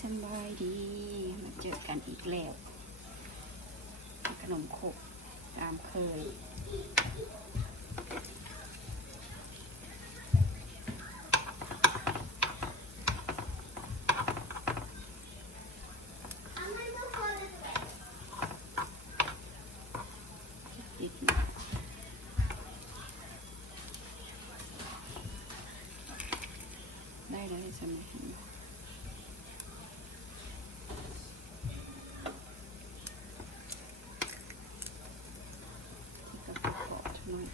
สบายดีมาเจอกันอีกแล้วขนมขบตามเคยได้แล้วสมัยนี้ก็ประกอบหน่อย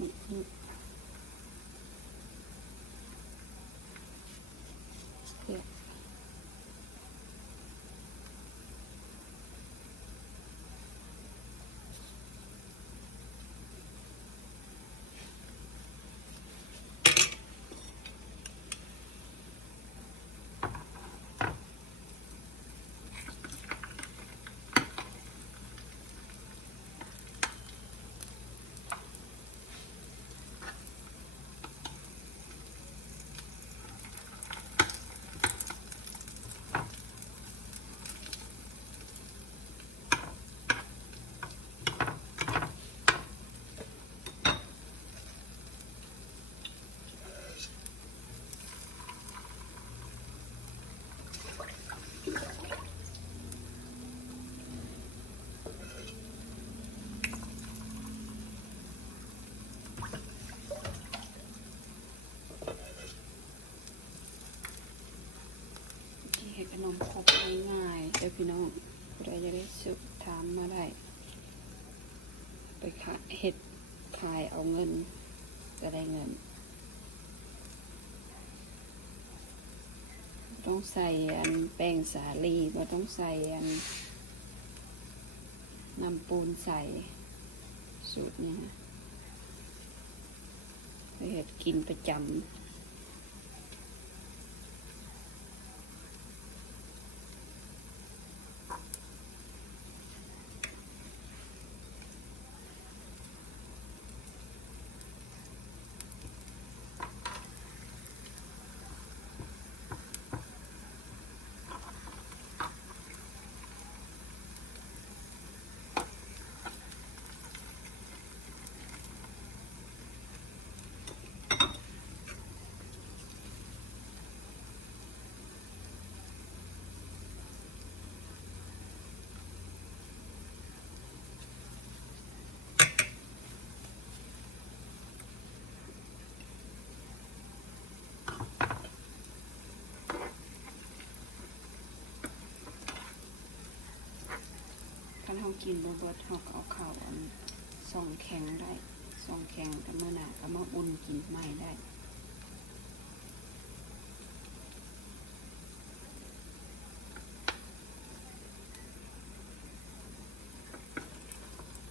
นี่เพื่อที่เห็ดขนมขบง่ายๆเดี๋ยวพี่น้องเราจะได้สุกถามมาได้ไปขายเห็ดขายเอาเงินจะได้เงินต้องใส่แป้งสาลีไม่ต้องใส่น้ำปูนใส่สูตรนี้เห็ดกินประจำถ้าเรากินบะเบิดเราก็เอาข้าวส่องแข็งได้ส่องแข็งกับเมื่อหนากับมาอุ่นกินใหม่ได้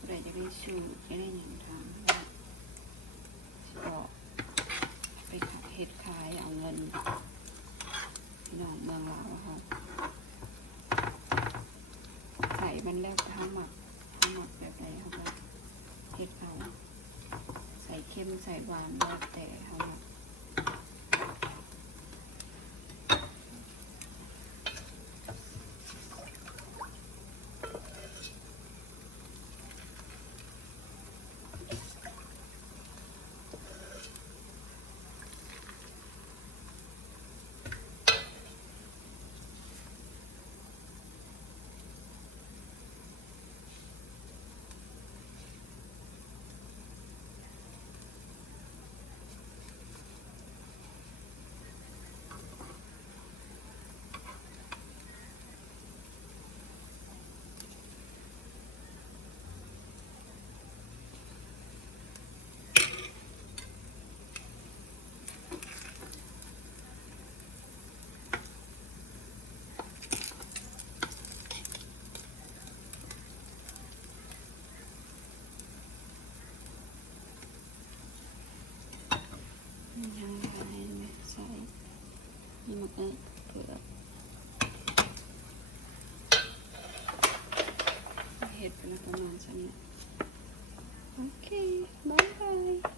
เราจะได้ชูจะได้หนึ่งทางก็ไปขายเห็ดขายเอาเงินพี่น้องเมืองลาวเขาใส่มันแล้วทั้งหมดแบบไหนเขาก็เห็ดเอาใส่เค็มใส่หวานแล้วแต่เขา เผือกเห็ดไปแล้วประมาณนี้โอเคบ๊ายบาย